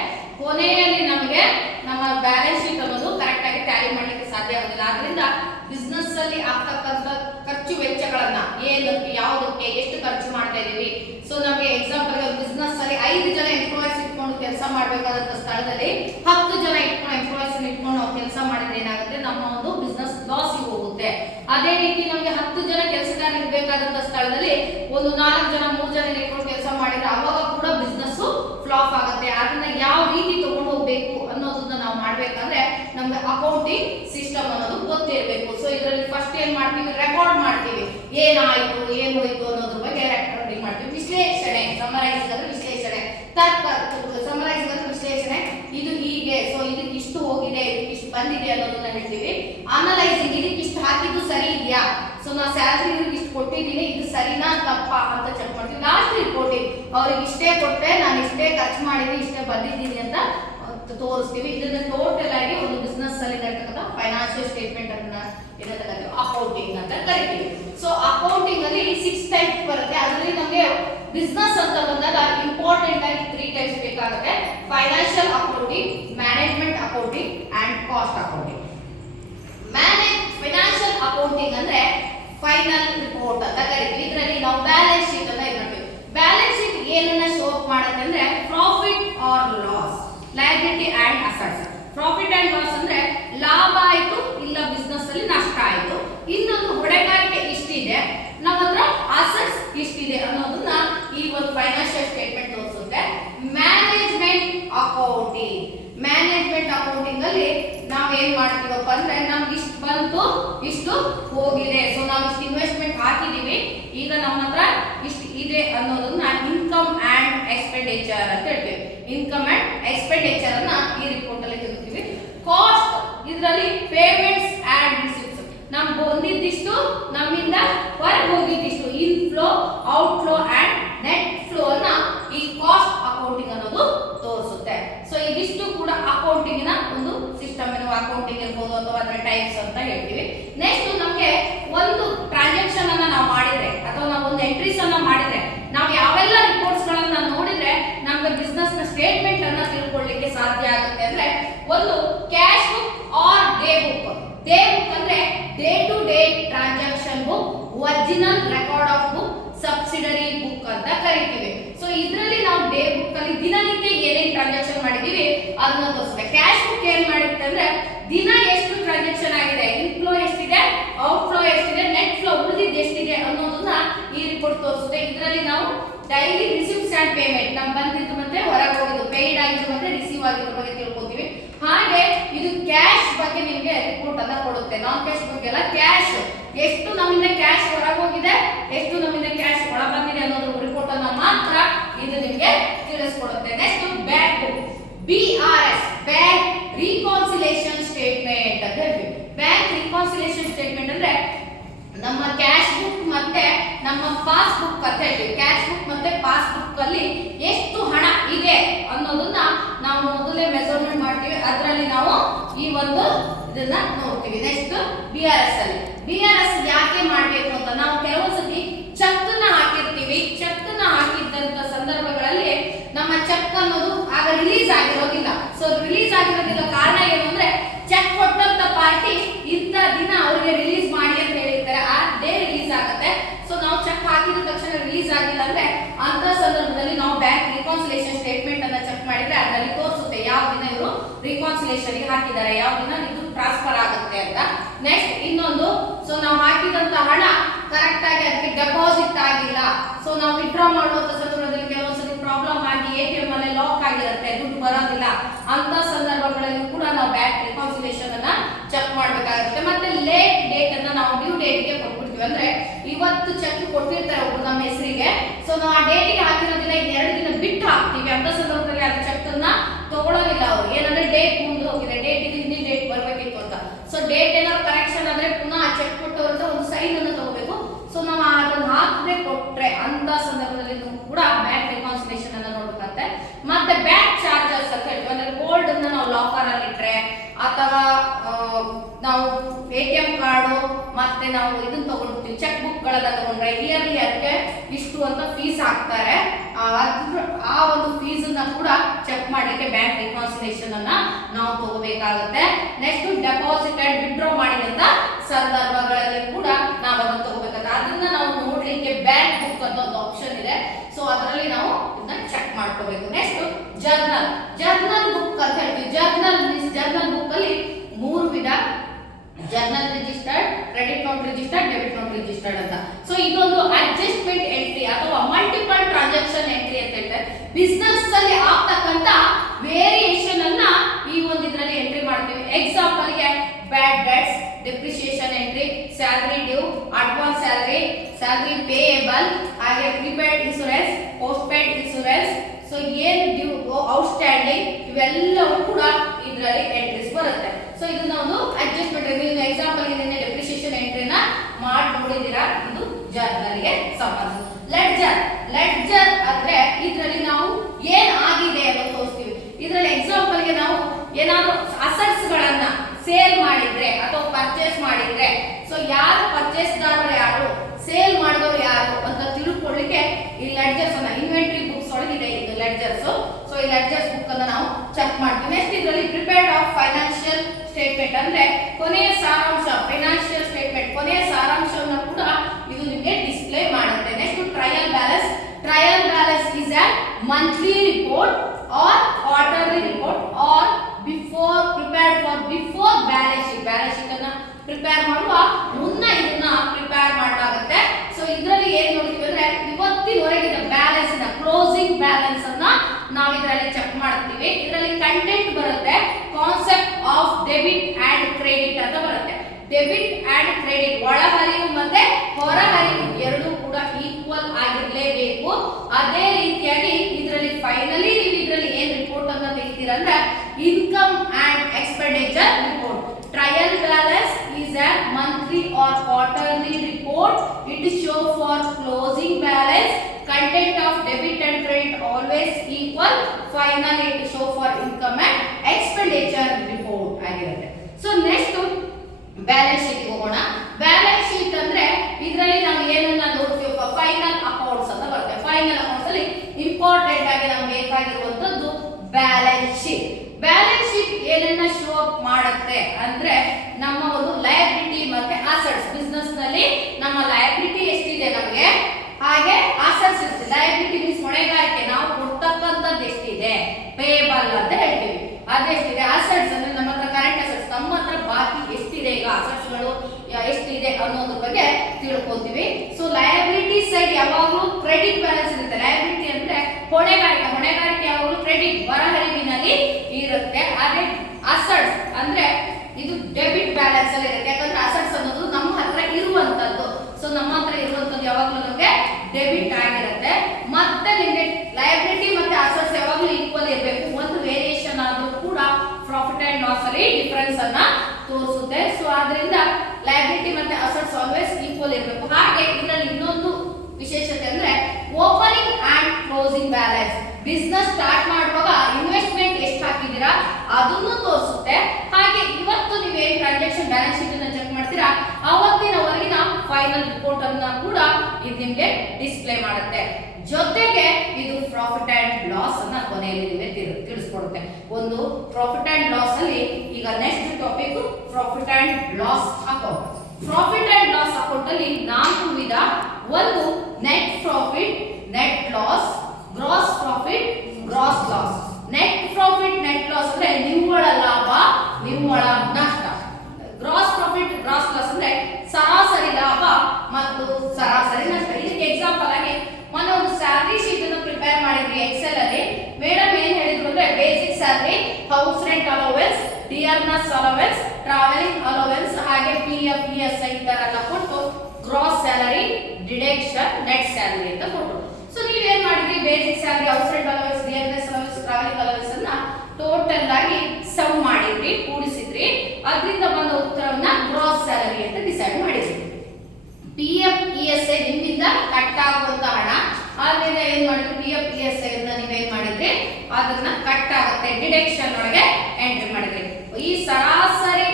ಕೊನೆಯಲ್ಲಿ ನಮಗೆ ನಮ್ಮ ಬ್ಯಾಲೆನ್ಸ್ ಶೀಟ್ ಅನ್ನೋದು ಕರೆಕ್ಟ್ ಆಗಿ ಟ್ಯಾಲಿ ಮಾಡ್ಲಿಕ್ಕೆ ಸಾಧ್ಯ ಆಗುದಿಲ್ಲ. ಆದ್ರಿಂದ ಬಿಸ್ನೆಸ್ ಅಲ್ಲಿ ಆಗ್ತಕ್ಕಂಥ ಖರ್ಚು ವೆಚ್ಚಗಳನ್ನ ಏನಕ್ಕೆ, ಯಾವುದಕ್ಕೆ, ಎಷ್ಟು ಖರ್ಚು ಮಾಡ್ತಾ ಇದೀವಿ. ಸೊ ನಮಗೆ ಎಕ್ಸಾಂಪಲ್ ಬಿಸ್ನೆಸ್ ಅಲ್ಲಿ 5 ಜನ ಎಂಪ್ಲಾಯ್ಸ್ ಇಟ್ಕೊಂಡು ಕೆಲಸ ಮಾಡಬೇಕಾದಂತ ಸ್ಥಳದಲ್ಲಿ 10 ಜನ ಎಂಪ್ಲಾಯ್ಸ್ ಇಟ್ಕೊಂಡು ನಾವು ಕೆಲಸ ಮಾಡಿದ್ರೆ ಏನಾಗುತ್ತೆ, ನಮ್ಮ ಒಂದು ಬಿಸ್ನೆಸ್ ಲಾಸ್ ಹೋಗುತ್ತೆ. ಅದೇ ರೀತಿ ನಮಗೆ 10 ಜನ ಕೆಲಸಗಾರ ಇರಬೇಕಾದಂತ ಸ್ಥಳದಲ್ಲಿ ಒಂದು 4 ಜನ 3 ಜನ ಇಟ್ಕೊಂಡು ಕೆಲಸ ಮಾಡಿದ್ರೆ ಅವಾಗ ಕೂಡ ಬಿಸ್ನೆಸ್ ಫ್ಲಾಪ್ ಆಗುತ್ತೆ. ಅದನ್ನ ಯಾವ ರೀತಿ ತಗೊಂಡು ಹೋಗ್ಬೇಕು ಅನ್ನೋದನ್ನ ನಾವು ಮಾಡ್ಬೇಕಂದ್ರೆ ನಮ್ಗೆ ಅಕೌಂಟಿಂಗ್ ಸಿಸ್ಟಮ್ ಅನ್ನೋದು ಗೊತ್ತಿರಬೇಕು. ಸೊ ಇದರಲ್ಲಿ ಫಸ್ಟ್ ಏನ್ ಮಾಡ್ತೀವಿ, ರೆಕಾರ್ಡ್ ಮಾಡ್ತೀವಿ, ಏನಾಯ್ತು ಏನು ಹೋಯ್ತು ಅನ್ನೋದ್ರ ಬಗ್ಗೆ ರೆಕಾರ್ಡಿಂಗ್ ಮಾಡ್ತೀವಿ. ವಿಶ್ಲೇಷಣೆ, ಸಮರೈಸ್ ಅಂದ್ರೆ ವಿಶ್ಲೇಷಣೆ, ಸಮರೈಸ್ ಅಂದ್ರೆ ವಿಶ್ಲೇಷಣೆ, ಇದು ಹೀಗೆ, ಸೊ ಇದಕ್ಕೆ ಇಷ್ಟು ಹೋಗಿದೆ, ಇದಕ್ಕೆ ಇಷ್ಟು ಬಂದಿದೆ ಅನ್ನೋದನ್ನ ಹೇಳ್ತೀವಿ. ಅನಲೈಸಿಂಗ್, ಇದಕ್ಕೆ ಇಷ್ಟು ಹಾಕಿದ್ದು ಸರಿ ಇದೆಯಾ, ಸೊ ನಾ ಸ್ಯಾಲರಿ ಇವ್ರಿಗೆ ಇಷ್ಟು ಕೊಟ್ಟಿದ್ದೀನಿ, ಇದು ಸರಿನಾ ತಪ್ಪಾ ಅಂತ ಚೆಕ್ ಮಾಡ್ತೀವಿ. ಲಾಸ್ಟ್ ರಿಪೋರ್ಟಿಂಗ್, ಅವ್ರಿಗೆ ಇಷ್ಟೇ ಕೊಟ್ಟೆ, ನಾನು ಇಷ್ಟೇ ಖರ್ಚು ಮಾಡಿದ್ದೀನಿ, ಇಷ್ಟೇ ಬಂದಿದ್ದೀನಿ ಅಂತ ತೋರಿಸ್ತೀವಿ. ಇದನ್ನ ಟೋಟಲ್ ಆಗಿ ಒಂದು ಬಿಸ್ನೆಸ್ ಅಲ್ಲಿ ಇರತಕ್ಕಂಥ ಫೈನಾನ್ಷಿಯಲ್ ಸ್ಟೇಟ್ಮೆಂಟ್ ಅನ್ನ ಇರತಕ್ಕಂಥ ಅಕೌಂಟಿಂಗ್ ಅಂತ ಕರಿತೀವಿ. ಸೊ ಅಕೌಂಟಿಂಗ್ ಅಲ್ಲಿ 6 ಟೈಪ್ ಬರುತ್ತೆ. ಅದರಲ್ಲಿ ನಮಗೆ ಬಿಸ್ನೆಸ್ ಅಂತ ಬಂದಾಗ ಇಂಪಾರ್ಟೆಂಟ್ ಆಗಿ 3 ಟೈಪ್ಸ್ ಬೇಕಾಗುತ್ತೆ: financial accounting, management accounting and cost accounting. Financial accounting ಅಂದ್ರೆ ಫೈನಲ್ ರಿಪೋರ್ಟ್ ಅಂತ ಕರಿತೀವಿ. ಇದರಲ್ಲಿ ನಾವು ಬ್ಯಾಲೆನ್ಸ್ ಶೀಟ್ ಅನ್ನ ಇರಬೇಕು. ಬ್ಯಾಲೆನ್ಸ್ ಶೀಟ್ ಏನನ್ನ ಶೋ ಅಪ್ ಮಾಡುತ್ತೆ ಅಂದ್ರೆ profit or loss, liability and assets. Profit and loss ಅಂದ್ರೆ ಲಾಭ ಆಯ್ತು ಇಲ್ಲ ಬಿಸ್ನೆಸ್ ಅಲ್ಲಿ ನಷ್ಟ ಆಯ್ತು, ಇನ್ನೊಂದು ಹೊಣೆಗಾರಿಕೆ ಇಷ್ಟಿದೆ, ನಮ್ಮ ಹತ್ರ ಅಸೆಟ್ಸ್ ಇಷ್ಟಿದೆ ಅನ್ನೋದನ್ನ ಈ ಒಂದು ಫೈನಾನ್ಷಿಯಲ್ ಸ್ಟೇಟ್ಮೆಂಟ್ ತೋರಿಸುತ್ತೆ. ಮ್ಯಾನೇಜ್ಮೆಂಟ್ ಅಕೌಂಟಿಂಗ್, ಮ್ಯಾನೇಜ್ಮೆಂಟ್ ಅಕೌಂಟಿಂಗ್ ಅಲ್ಲಿ ನಾವ್ ಏನ್ ಮಾಡ್ತೀವಪ್ಪ ಅಂದ್ರೆ ನಮ್ಗೆ ಇಷ್ಟು ಬಂತು, ಇಷ್ಟು ಹೋಗಿದೆ, ಸೊ ನಾವು ಇಷ್ಟು ಇನ್ವೆಸ್ಟ್ಮೆಂಟ್ ಹಾಕಿದೀವಿ, ಈಗ ನಮ್ಮ ಹತ್ರ ಇಷ್ಟು ಇದೆ ಅನ್ನೋದನ್ನ ಇನ್ಕಮ್ ಅಂಡ್ ಎಕ್ಸ್ಪೆಂಡಿಚರ್ ಅಂತ ಹೇಳ್ತೀವಿ. ಇನ್ಕಮ್ ಅಂಡ್ ಎಕ್ಸ್ಪೆಂಡಿಚರ್ ಅನ್ನ ಈ ರಿಪೋರ್ಟ್ ಅಲ್ಲಿ ತಿಳ್ತೀವಿ. ಕಾಸ್ಟ್, ಇದರಲ್ಲಿ ಪೇಮೆಂಟ್ಸ್ ಅಂಡ್ ರಿಸಿಪ್ಟ್ಸ್, ನಮ್ ಬಂದಿದ್ದಿಷ್ಟು, ನಮ್ಮಿಂದ ಹೊರಗೆ ಹೋಗಿದ್ದಿಷ್ಟು, inflow, outflow and net flow ಅನ್ನ ಈ ಕಾಸ್ಟ್ ಅಕೌಂಟಿಂಗ್ ಅನ್ನೋದು ತೋರಿಸುತ್ತೆ. ಸೊ ಇದಿಷ್ಟು ಕೂಡ ಅಕೌಂಟಿಂಗ್ ನ ಒಂದು ಸಿಸ್ಟಮ್. ಅಕೌಂಟಿಂಗ್ ಇರ್ಬೋದು ಅಥವಾ ಅದರ ಟೈಪ್ಸ್ ಅಂತ ಹೇಳ್ತೀವಿ. ನೆಕ್ಸ್ಟ್ ನಮಗೆ ಒಂದು ಟ್ರಾನ್ಸಾಕ್ಷನ್ ಅನ್ನ ನಾವು ಮಾಡಿದ್ರೆ ಅಥವಾ ನಾವು ಒಂದು ಎಂಟ್ರೀಸ್ ಅನ್ನ ಮಾಡಿದ್ರೆ ನಾವು ಯಾವೆಲ್ಲ ರಿಪೋರ್ಟ್ಸ್ ಗಳನ್ನ ನೋಡಿದ್ರೆ ನಮ್ಗೆ ಬಿಸ್ನೆಸ್ ನ ಸ್ಟೇಟ್ಮೆಂಟ್ ಅನ್ನ ತಿಳ್ಕೊಳ್ಳಿಕ್ಕೆ ಸಾಧ್ಯ ಆಗುತ್ತೆ ಅಂದ್ರೆ ಒಂದು cash book or day book. Day book ಅಂದ್ರೆ day to day transaction book, original record of book, subsidiary book ಅಂತ ಕರಿತೀವಿ. ಸೊ ಇದರಲ್ಲಿ ನಾವು ಡೇ ಬುಕ್ ಅಲ್ಲಿ ದಿನನಿತ್ಯ ಏನೇನ್ ಟ್ರಾನ್ಸಾಕ್ಷನ್ ಮಾಡಿದೀವಿ ಅದನ್ನ ತೋರಿಸುತ್ತೆ. ಕ್ಯಾಶ್ ಬುಕ್ ಏನ್ ಮಾಡುತ್ತೆ ಅಂದ್ರೆ ದಿನ ಎಷ್ಟು ಟ್ರಾನ್ಸಾಕ್ಷನ್ ಆಗಿದೆ, ಇನ್ಫ್ಲೋ ಎಷ್ಟಿದೆ, ಔಟ್ಫ್ಲೋ ಎಷ್ಟಿದೆ, ನೆಟ್ ಫ್ಲೋ ಉಳಿದಿದ್ದು ಎಷ್ಟಿದೆ ಅನ್ನೋದನ್ನ ಈ ರಿಪೋರ್ಟ್ ತೋರಿಸುತ್ತೆ. ಇದರಲ್ಲಿ ನಾವು ಡೈಲಿ ರಿಸಿಪ್ಟ್ಸ್ ಅಂಡ್ ಪೇಮೆಂಟ್, ನಮ್ ಬಂದಿದ್ದು ಮತ್ತೆ ಹೊರಗೆ ಹೋಗಿದ್ದು, ಪೇಯ್ಡ್ ಆಗಿದ್ದು ಮತ್ತೆ ರಿಸೀವ್ ಆಗಿದ್ದು ಬಗ್ಗೆ ತಿಳ್ಕೊತೀವಿ. ಹಾಗೆ ಇದು ಕ್ಯಾಶ್ ಬಗ್ಗೆ ನಿಮಗೆ ರಿಪೋರ್ಟ್ ಅನ್ನ ಕೊಡುತ್ತೆ. ನಾನ್ ಕ್ಯಾಶ್ ಬಗ್ಗೆ ಎಲ್ಲ ಕ್ಯಾಶ್, ಎಷ್ಟು ನಮ್ಮಿಂದ ಕ್ಯಾಶ್ ಹೊರಗೆ ಹೋಗಿದೆ, ಎಷ್ಟು ನಮ್ಮಿಂದ ಕ್ಯಾಶ್ ಒಳ ಬಂದಿದೆ ಅನ್ನೋದು ರಿಪೋರ್ಟ್ ಅನ್ನ ಮಾತ್ರ ಇದು ನಿಮಗೆ ತಿಳಿಸ್ಕೊಡುತ್ತೆ. Next bank book, BRS, bank reconciliation statement ಅಂತ ಹೇಳ್ತೀವಿ. ಬ್ಯಾಂಕ್ ರಿಕಾನ್ಸಿಲೇಷನ್ ಸ್ಟೇಟ್ಮೆಂಟ್ ಅಂದ್ರೆ ನಮ್ಮ ಕ್ಯಾಶ್ ಬುಕ್ ಮತ್ತೆ ನಮ್ಮ ಪಾಸ್ ಬುಕ್ ಅಂತ ಹೇಳ್ತೀವಿ. ಕ್ಯಾಶ್ ಬುಕ್ ಮತ್ತೆ ಪಾಸ್ ಬುಕ್ ಅಲ್ಲಿ ಎಷ್ಟು ಹಣ ಇದೆ ಅನ್ನೋದನ್ನ ನಾವು ಮೊದಲೇ ಮೆಜರ್ಮೆಂಟ್ ಮಾಡ್ತೀವಿ. ಅದರಲ್ಲಿ ನಾವು ಈ ಒಂದು ಇದನ್ನ ನೋಡ್ತೀವಿ. ನೆಕ್ಸ್ಟ್ BRS ಅಲ್ಲಿ, BRS ಯಾಕೆ ಮಾಡಬೇಕು ಅಂತ ನಾವು ಕೆಲವೊಂದ್ಸತಿ ಚೆಕ್ ನ ಹಾಕಿರ್ತೀವಿ. ಚೆಕ್ ನ ಹಾಕಿದ್ದಂತ ಸಂದರ್ಭಗಳಲ್ಲಿ ನಮ್ಮ ಚೆಕ್ ಅನ್ನೋದು ಆಗ ರಿಲೀಸ್ ಆಗಿರೋದಿಲ್ಲ. ಸೊ ರಿಲೀಸ್ ಆಗಿರೋದಿಲ್ಲ ಕಾರಣ ಏನು ಅಂದ್ರೆ ಚೆಕ್ ಕೊಟ್ಟಂತ ಪಾರ್ಟಿ ಇಂಥ ದಿನ ಅವರಿಗೆ ರಿಲೀಸ್ ಮಾಡಿ ಅಂತ ಹೇಳಿರ್ತಾರೆ, ಆ ಡೇ ರಿಲೀಸ್ ಆಗುತ್ತೆ. ಸೊ ನಾವು ಚೆಕ್ ಹಾಕಿದ ತಕ್ಷಣ ರಿಲೀಸ್ ಆಗಿಲ್ಲ ಅಂದ್ರೆ ಅಂತ ಸಂದರ್ಭದಲ್ಲಿ ನಾವು ಬ್ಯಾಂಕ್ ರಿಕಾನ್ಸಿಲೇಷನ್ ಸ್ಟೇಟ್ಮೆಂಟ್ ಅನ್ನ ಚೆಕ್ ಮಾಡಿದ್ರೆ ಅದರಲ್ಲಿ ತೋರಿಸುತ್ತೆ ಯಾವ ದಿನ ಇವರು ರಿಕಾನ್ಸಿಲೇಷನ್ ಗೆ ಹಾಕಿದ್ದಾರೆ, ಯಾವ ದಿನ ಇದು ಟ್ರಾನ್ಸ್ಫರ್ ಆಗುತ್ತೆ ಅಂತ. ನೆಕ್ಸ್ಟ್ ಇನ್ನೊಂದು, ಸೊ ನಾವು ಹಾಕಿದಂತ ಹಣ ಕರೆಕ್ಟ್ ಆಗಿ ಅದಕ್ಕೆ ಡೆಪಾಸಿಟ್ ಆಗಿಲ್ಲ, ಸೊ ನಾವು ವಿಡ್ರಾ ಮಾಡುವಂತ ಸಂದರ್ಭದಲ್ಲಿ ಕೆಲವೊಂದ್ಸತಿ ಪ್ರಾಬ್ಲಮ್ ಆಗಿ ATM ಅಲ್ಲಿ ಲಾಕ್ ಆಗಿರುತ್ತೆ, ದುಡ್ಡು ಬರೋದಿಲ್ಲ, ಅಂತ ಸಂದರ್ಭಗಳಲ್ಲಿ ಕೂಡ ನಾವು ಬ್ಯಾಂಕ್ ರಿಕಾನ್ಸಿಲೇಷನ್ ಅನ್ನ ಚೆಕ್ ಮಾಡಬೇಕು. ಮಾಡ್ಕೊಳ್ತೀವಿ ಅಂದ್ರೆ ಇವತ್ತು ಚೆಕ್ ಕೊಟ್ಟಿರ್ತಾರೆ ಒಬ್ರು ನಮ್ಮ ಹೆಸರಿಗೆ, ಸೊ ನಾವು ಆ ಡೇಟಿಗೆ ಹಾಕಿರೋದಿಲ್ಲ, ಇನ್ನು 2 ದಿನ ಬಿಟ್ಟು ಹಾಕ್ತೀವಿ. ಅಂತ ಸಂದರ್ಭದಲ್ಲಿ ಅದು ಚೆಕ್ ಅನ್ನ ತಗೊಳ್ಳೋದಿಲ್ಲ ಅವರು, ಏನಂದ್ರೆ ಡೇಟ್ ಮುಂದೆ ಹೋಗಿದೆ, ಡೇಟ್ ಇದು ಹಿಂದಿನ ಡೇಟ್ ಬರ್ಬೇಕಿತ್ತು ಅಂತ. ಸೊ ಡೇಟ್ ಏನಾದ್ರು ಕರೆಕ್ಷನ್ ಆದ್ರೆ ಪುನಃ ಚೆಕ್ ಕೊಟ್ಟವ್ರ ಒಂದು ಸೈನ್ ಅನ್ನು ತಗೋಬೇಕು. ಸೊ ನಾವು ಅದನ್ನ ಹಾಕದೆ ಕೊಟ್ರೆ ಅಂತ ಸಂದರ್ಭದಲ್ಲಿ ಕೂಡ ಬ್ಯಾಂಕ್ ರಿಕಾನ್ಸಿಲೇಷನ್ ಅನ್ನ ನೋಡ್ಬೇಕಾಗುತ್ತೆ. ಮತ್ತೆ ಬ್ಯಾಂಕ್ ಚಾರ್ಜಸ್ ಅಂತ ಹೇಳ್ತೀವಿ, ಅಂದ್ರೆ ಗೋಲ್ಡ್ ಅನ್ನ ನಾವು ಲಾಕರ್ ಅಲ್ಲಿ ಇಟ್ರೆ ಅಥವಾ ನಾವು ATM ಕಾರ್ಡು ಮತ್ತೆ ನಾವು ಇದನ್ನ ತಗೊಂಡಿರ್ತೀವಿ, ಚೆಕ್ ಬುಕ್ ಗಳನ್ನ ತಗೊಂಡ್ರೆ ಇಯರ್ಲಿ ಅದಕ್ಕೆ ಇಷ್ಟು ಅಂತ ಫೀಸ್ ಹಾಕ್ತಾರೆ. ಆ ಒಂದು ಫೀಸ್ ಅನ್ನ ಕೂಡ ಚೆಕ್ ಮಾಡಲಿಕ್ಕೆ ಬ್ಯಾಂಕ್ ರಿಕಾನ್ಸಿಲೇಷನ್ ಅನ್ನ ನಾವು ತಗೋಬೇಕಾಗುತ್ತೆ. ನೆಕ್ಸ್ಟ್ ಡೆಪಾಸಿಟ್ ಅಂಡ್ ವಿಡ್ರಾ ಮಾಡಿದಂತ ಸಂದರ್ಭಗಳಲ್ಲಿ ಕೂಡ ನಾವು ಅದನ್ನ ತಗೋಬೇಕಾಗುತ್ತೆ. ಅದನ್ನ ನಾವು ನೋಡ್ಲಿಕ್ಕೆ ಬ್ಯಾಂಕ್ ಬುಕ್ ಅಂತ ಒಂದು ಆಪ್ಷನ್ ಇದೆ, ಸೊ ಅದರಲ್ಲಿ ನಾವು ಇದನ್ನ ಚೆಕ್ ಮಾಡ್ಕೋಬೇಕು. ನೆಕ್ಸ್ಟ್ ಜರ್ನಲ್ ಬುಕ್ ಅಂತ ಹೇಳ್ತೀವಿ. ಜರ್ನಲ್ ಬುಕ್ ಅಲ್ಲಿ 3 ವಿಧ: journal registered, credit note registered, debit note registered ಅಂತ. ಸೊ ಇದೊಂದು ಅಡ್ಜಸ್ಟ್ಮೆಂಟ್ ಎಂಟ್ರಿ ಅಥವಾ ಮಲ್ಟಿಪಲ್ ಟ್ರಾನ್ಸಾಕ್ಷನ್ ಎಂಟ್ರಿ ಅಂತ ಹೇಳ್ತಾರೆ. ಬಿಸ್ನೆಸ್ ಅಲ್ಲಿ ಆಗ್ತಕ್ಕಂತ ವೇರಿಯೇಷನ್ ಅನ್ನ ಈ ಒಂದು ಇದರಲ್ಲಿ ಎಂಟ್ರಿ ಮಾಡ್ತೀವಿ. ಎಕ್ಸಾಂಪಲ್ ಗೆ bad debts, depreciation entry, salary due, advance salary payable, ಹಾಗೆ prepaid insurance, postpaid insurance. So ಏನು ಡ್ಯೂ, ಔಟ್ಸ್ಟ್ಯಾಂಡಿಂಗ್, ಇವೆಲ್ಲವೂ ಕೂಡ ಇದರಲ್ಲಿ ಎಂಟ್ರೀಸ್ ಬರುತ್ತೆ. ಸೊ ಇದನ್ನ ಒಂದು ಅಡ್ಜಸ್ಟ್ಮೆಂಟ್, ನೀವು ಎಕ್ಸಾಂಪಲ್ ಗೆ ಡೆಪ್ರಿಸಿಯೇಷನ್ ಎಂಟ್ರಿನ ಮಾಡಿ ನೋಡಿದೀರಾ, ಇದು ಜರ್ನಲ್ ಗೆ ಸಂಬಂಧ. ಲೆಡ್ಜರ್ ಅಂದ್ರೆ ಇದರಲ್ಲಿ ನಾವು ಏನ್ ಆಗಿದೆ ಅಂತ ತೋರಿಸ್ತೀವಿ. ಇದರಲ್ಲಿ ಎಕ್ಸಾಂಪಲ್ ಗೆ ನಾವು ಏನಾದ್ರು ಅಸೆಟ್ಸ್ ಗಳನ್ನ ಸೇಲ್ ಮಾಡಿದ್ರೆ ಅಥವಾ ಪರ್ಚೇಸ್ ಮಾಡಿದ್ರೆ, ಸೊ ಯಾರು ಪರ್ಚೇಸ್ದಾರರು ಯಾರು, ಸೇಲ್ ಮಾಡಿದವರು ಯಾರು ಅಂತ ತಿಳ್ಕೊಳ್ಳಿಕ್ಕೆ ಈ ಲೆಡ್ಜರ್ಸ್ ಅನ್ನ, ಇನ್ವೆಂಟರಿ ಬುಕ್ಸ್ ಒಳಗಿದೆ ಇದು ಲೆಡ್ಜರ್ಸ್. ಸೊ ಈ ಲೆಡ್ಜರ್ಸ್ ಬುಕ್ ಅನ್ನ ನಾವು ಚೆಕ್ ಮಾಡ್ತೀವಿ. ನೆಕ್ಸ್ಟ್ ಇದರಲ್ಲಿ ಪ್ರಿಪೇರ್ಡ್ ಆಫ್ ಫೈನಾನ್ಷಿಯಲ್ ಸ್ಟೇಟ್ಮೆಂಟ್ ಅಂದ್ರೆ ಕೊನೆಯ ಸಾರಾಂಶ, ಫೈನಾನ್ಷಿಯಲ್ ಸ್ಟೇಟ್ಮೆಂಟ್ ಕೊನೆಯ ಸಾರಾಂಶವನ್ನು ಕೂಡ ಇದು ನಿಮಗೆ ಡಿಸ್ಪ್ಲೇ ಮಾಡುತ್ತೆ. Next trial balance is a monthly report or quarterly report or prepared for before balance sheet ಅನ್ನ ಪ್ರಿಪೇರ್ ಮಾಡುವ ಮುನ್ನ ಇದನ್ನ ಪ್ರಿಪೇರ್ ಮಾಡಲಾಗುತ್ತೆ. ಸೊ ಇದರಲ್ಲಿ ಏನ್ ನೋಡ್ತೀವಿ ಅಂದ್ರೆ ಇವತ್ತಿನವರೆಗಿನ ಬ್ಯಾಲೆನ್ಸ್ ನ ಕ್ಲೋಸಿಂಗ್ ಬ್ಯಾಲೆನ್ಸ್ ಅನ್ನ ನಾವು ಇದರಲ್ಲಿ ಚೆಕ್ ಮಾಡ್ತೀವಿ. ಇದರಲ್ಲಿ ಕಂಟೆಂಟ್ ಬರುತ್ತೆ, concept of debit and credit ಅಂತ ಬರುತ್ತೆ. ಡೆಬಿಟ್ ಅಂಡ್ ಕ್ರೆಡಿಟ್, ಒಳಹರಿವು ಮತ್ತೆ ಹೊರಹರಿವು ಎರಡೂ ಕೂಡ ಈಕ್ವಲ್ ಆಗಿರಲೇಬೇಕು. ಅದೇ ರೀತಿಯಾಗಿ ಇದರಲ್ಲಿ ಫೈನಲಿ ನೀವು ಇದರಲ್ಲಿ ಏನ್ ರಿಪೋರ್ಟ್ ಅನ್ನ ತೆಗಿತೀರಾ ಅಂದ್ರೆ income and expenditure report. Trial balance is a monthly or quarterly report. It show for closing balance, content of debit and credit always equal. Finally it show for income and expenditure report ಆಗಿರುತ್ತೆ. So next balance sheet ಹೋಗೋಣ. Balance sheet ಅಂದ್ರೆ ಇದರಲ್ಲಿ ನಾವು ಏನನ್ನ ನೋಡ್ತೀವಿ, final accounts ಅಂತ ಬರುತ್ತೆ. Final accounts ಅಲ್ಲಿ ಇಂಪಾರ್ಟೆಂಟ್ ಆಗಿ ನಮ್ಗೆ ಬೇಕಾಗಿರುವಂತದ್ದು ಬ್ಯಾಲೆನ್ಸ್ ಶೀಟ್. ಬ್ಯಾಲೆನ್ಸ್ ಶೀಟ್ ಏನನ್ನ ಶೋ ಅಪ್ ಮಾಡುತ್ತೆ ಅಂದ್ರೆ ನಮ್ಮ ಒಂದು ಲಯಬಿಲಿಟಿ ಮತ್ತೆ ಅಸೆಟ್ಸ್. ಬಿಸ್ನೆಸ್ ನಲ್ಲಿ ನಮ್ಮ ಲಯಬಿಲಿಟಿ ಎಷ್ಟಿದೆ ನಮಗೆ, ಹಾಗೆ ಅಸೆಟ್ಸ್ ಇರುತ್ತೆ. ಲಯಬಿಲಿಟಿ ಮೀನ್ಸ್ ಹೊಣೆಗಾರಿಕೆ, ನಾವು ಕೊಡ್ತಕ್ಕಂಥದ್ದು ಎಷ್ಟಿದೆ, ಪೇಯಬಲ್ ಅಂತ ಹೇಳ್ತೀವಿ, ಅದೆಷ್ಟಿದೆ. ಅಸೆಟ್ಸ್ ಅಂದ್ರೆ ನಮ್ಮ ಹತ್ರ ಕರೆಂಟ್ ಅಸೆಟ್ಸ್, ನಮ್ಮ ಹತ್ರ ಬಾಕಿ ಎಷ್ಟಿದೆ, ಈಗ ಅಸೆಟ್ಸ್ ಗಳು ಎಷ್ಟಿದೆ ಅನ್ನೋದ್ರ ಬಗ್ಗೆ ತಿಳ್ಕೊತೀವಿ. ಸೊ ಲಯಬಿಲಿಟಿ ಸೈಡ್ ಯಾವಾಗಲೂ ಕ್ರೆಡಿಟ್ ಬ್ಯಾಲೆನ್ಸ್ ಇರುತ್ತೆ. ಲಯಬಿಲಿಟಿ ಅಂದ್ರೆ ಹೊಣೆಗಾರಿಕೆ ಯಾವಾಗಲೂ ಕ್ರೆಡಿಟ್ ಬರಹರಿವಿನಲ್ಲಿ ಇರುತ್ತೆ. ಅದೇ ಅಸೆಟ್ಸ್ ಅಂದ್ರೆ ಇದು ಡೆಬಿಟ್ ಬ್ಯಾಲೆನ್ಸ್ ಅಲ್ಲಿ ಇರುತ್ತೆ. ಯಾಕಂದ್ರೆ ಅಸೆಟ್ಸ್ ಅನ್ನೋದು ನಮ್ಮ ಹತ್ರ ಇರುವಂತದ್ದು. ಸೊ ನಮ್ಮ ಹತ್ರ ಇರುವಂತದ್ದು ಯಾವಾಗಲೂ ನಮಗೆ ಡೆಬಿಟ್ ಆಗಿರುತ್ತೆ. ಮತ್ತೆ ನಿಮಗೆ ಲಯಬಿಲಿಟಿ ಮತ್ತೆ ಅಸೆಟ್ಸ್ ಯಾವಾಗಲೂ ಈಕ್ವಲ್ ಇರಬೇಕು. ಒಂದು ವೇರಿಯೇಷನ್ ಆದ್ರೂ ಕೂಡ ಪ್ರಾಫಿಟ್ ಅಂಡ್ ಲಾಸ್ ಅಲ್ಲಿ ಡಿಫರೆನ್ಸ್ ಅನ್ನ ತೋರಿಸುತ್ತೆ. ಸೊ ಆದ್ರಿಂದ ಲಯಬಿಲಿಟಿ ಮತ್ತೆ ಅಸೆಟ್ಸ್ ಆಲ್ವೇಸ್ ಈಕ್ವಲ್ ಇರಬೇಕು. ಹಾಗೆ ಇದರಲ್ಲಿ ಇನ್ನೊಂದು ವಿಶೇಷತೆ ಅಂದ್ರೆ opening and closing balance. Business start ಮಾಡುವಾಗ ಇನ್ವೆಸ್ಟ್ಮೆಂಟ್ ಎಷ್ಟು ಹಾಕಿದ್ದೀರಾ ಅದನ್ನು ತೋರಿಸುತ್ತೆ. ಹಾಗೆ ಇವತ್ತು ನೀವೇನು ಟ್ರಾನ್ಸಾಕ್ಷನ್ ಬ್ಯಾಲೆನ್ಸ್ ಶೀಟ್ ಅನ್ನು ಚೆಕ್ ಮಾಡ್ತೀರಾ ಅವತ್ತಿನವರೆಗಿನ ಫೈನಲ್ ರಿಪೋರ್ಟ್ ಅನ್ನ ಕೂಡ ಇದು ನಿಮಗೆ ಡಿಸ್ಪ್ಲೇ ಮಾಡುತ್ತೆ. ಜೊತೆಗೆ ಇದು ಪ್ರಾಫಿಟ್ ಅಂಡ್ ಲಾಸ್ ಅನ್ನ ಕೊನೆಯಲ್ಲಿ ನಿಮಗೆ ತಿಳಿಸ್ಕೊಡುತ್ತೆ. ಒಂದು ಪ್ರಾಫಿಟ್ ಅಂಡ್ ಲಾಸ್ ಅಲ್ಲಿ ಈಗ next topic profit and loss account. Profit and loss account ಅಲ್ಲಿ 4 ವಿಧ. ಒಂದು net profit, net loss, gross profit, gross loss. Net profit, net loss ಅಂದ್ರೆ ನಿವ್ವಳ ಲಾಭ, ನಿವ್ವಳ ನಷ್ಟ. ಗ್ರಾಸ್ ಪ್ರಾಫಿಟ್, ಗ್ರಾಸ್ ಲಾಸ್ ಅಂದ್ರೆ ಸರಾಸರಿ ಲಾಭ ಮತ್ತು ಸರಾಸರಿ ನಷ್ಟ. ಇದಕ್ಕೆ ಎಕ್ಸಾಂಪಲ್ ಆಗಿ ಮೊನ್ನೆ ಒಂದು ಸ್ಯಾಲರಿ ಶೀಟ್ ಅನ್ನು ಪ್ರಿಪೇರ್ ಮಾಡಿದ್ವಿ ಎಕ್ಸೆಲ್ ಅಲ್ಲಿ. ಮೇಡಮ್ ಏನ್ ಹೇಳಿದ್ರು ಅಂದ್ರೆ basic salary, house rent allowance, dearness allowance, travelling allowance, ಹಾಗೆ PF ESI ತರ ಎಲ್ಲ ಕೊಟ್ಟು ಗ್ರಾಸ್ ಡಿಡಕ್ಷನ್ ನೆಟ್ ಸ್ಯಾಲರಿ ಅಂತ ಕೊಟ್ಟರು. ಸೊ ನೀವೇನ್ ಮಾಡಿದ್ರಿ, basic salary, outside allowance, dearness allowance, travelling allowance ಅನ್ನ ಟೋಟಲ್ ಆಗಿ ಸಮ್ ಮಾಡಿದ್ರಿ, ಕೂಡಿಸಿದ್ರಿ. ಅದರಿಂದ ಬಂದ ಉತ್ತರವನ್ನ ಗ್ರಾಸ್ ಸ್ಯಾಲರಿ ಅಂತ ಡಿಸೈಡ್ ಮಾಡಿದ್ರಿ. PF-ESI ನಿಮ್ಮಿಂದ ಕಟ್ ಆಗುವಂತ ಹಣ, ಆದ್ರಿಂದ ಏನ್ ಮಾಡಿದ್ರಿ, PF-ESI ಇಂದ ನೀವೇನ್ ಮಾಡಿದ್ರಿ, ಅದನ್ನ ಕಟ್ ಆಗುತ್ತೆ ಡಿಡಕ್ಷನ್ ಒಳಗೆ ಎಂಟ್ರಿ ಮಾಡಿದ್ರಿ. ಈ ಸರಾಸರಿ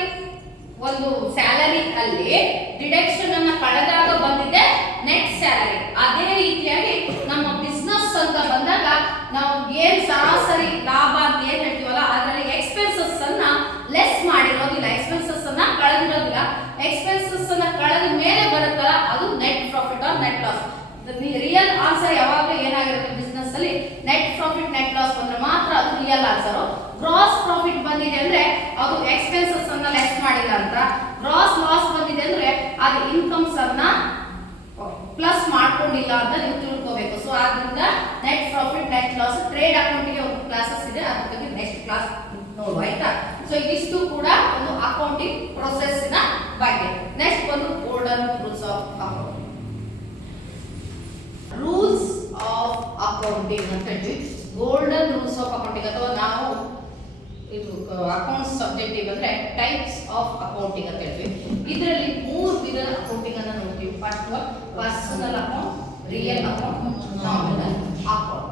ಒಂದು ಸ್ಯಾಲರಿ ಅಲ್ಲಿ ಡಿಡಕ್ಷನ್ ಅನ್ನ ಕಳೆದಾಗ ಬಂದಿದೆ ನೆಟ್ ಸ್ಯಾಲರಿ. ಅದೇ ರೀತಿಯಾಗಿ ನಮ್ಮ ಬಿಸ್ನೆಸ್ ಅಂತ ಬಂದಾಗ ನಾವು ಏನ್ ಸರಾಸರಿ ಲಾಭ ಅಂತ ಏನ್ ಹೇಳ್ತೀವಲ್ಲ ಅದರಲ್ಲಿ ಎಕ್ಸ್ಪೆನ್ಸಸ್ ಅನ್ನ ಲೆಸ್ ಮಾಡಿರೋದಿಲ್ಲ, ಎಕ್ಸ್ಪೆನ್ಸಸ್ ಅನ್ನ ಕಳೆದಿರೋದಿಲ್ಲ. ಎಕ್ಸ್ಪೆನ್ಸಸ್ ಅನ್ನ ಕಳೆದ ಮೇಲೆ ಬರುತ್ತಲ್ಲ ಅದು net profit or net loss. Real answer ಯಾವಾಗಲೂ ಏನಾಗಿರುತ್ತೆ ಬಿಸ್ನೆಸ್ ಅಲ್ಲಿ, ನೆಟ್ ಪ್ರಾಫಿಟ್ ನೆಟ್ ಲಾಸ್ ಬಂದ್ರೆ ಮಾತ್ರ ಅದು ರಿಯಲ್ ಆನ್ಸರ್. ಗ್ರಾಸ್ ಪ್ರಾಫಿಟ್ ಬಂದಿದೆ ಅಂದ್ರೆ ಅದು ಎಕ್ಸ್ಪೆನ್ಸಸ್ ಅನ್ನ ಲೆಸ್ ಮಾಡಿಲ್ಲ ಅಂತ. ಗ್ರಾಸ್ ಲಾಸ್ ಬಂದಿದೆ ಅಂದ್ರೆ ಅದು ಇನ್ಕಮ್ಸ್ ಅನ್ನ ಪ್ಲಸ್ ಮಾಡ್ಕೊಂಡಿಲ್ಲ ಅಂತ ನೀವು ತಿಳ್ಕೋಬೇಕು. ಸೊ ಆದ್ರಿಂದ net profit net loss trade ಅಕೌಂಟಿಗೆ ಒಂದು ಕ್ಲಾಸಸ್ ಇದೆ, ಅದಕ್ಕೆ ನೆಕ್ಸ್ಟ್ ಕ್ಲಾಸ್ ನೋಡುವ ಆಯ್ತಾ. ಸೊ ಇದಿಷ್ಟು ಕೂಡ ಒಂದು ಅಕೌಂಟಿಂಗ್ ಪ್ರೊಸೆಸ್ ನ ಬಗ್ಗೆ. ನೆಕ್ಸ್ಟ್ ಒಂದು golden rules of accounting. Rules of accounting ಅಂತ ಹೇಳ್ತೀವಿ. ಗೋಲ್ಡನ್ ರೂಲ್ಸ್ ಆಫ್ ಅಕೌಂಟಿಂಗ್ ಅಥವಾ ನಾವು ಇದು ಅಕೌಂಟ್ಸ್ ಸಬ್ಜೆಕ್ಟಿವ್ ಅಂದ್ರೆ ಟೈಪ್ಸ್ ಆಫ್ ಅಕೌಂಟಿಂಗ್ ಅಂತ ಹೇಳ್ತೀವಿ. ಇದರಲ್ಲಿ 3 ವಿಧದ ಅಕೌಂಟಿಂಗ್ ಅನ್ನ ನೋಡ್ತೀವಿ. First personal account, real account, nominal account.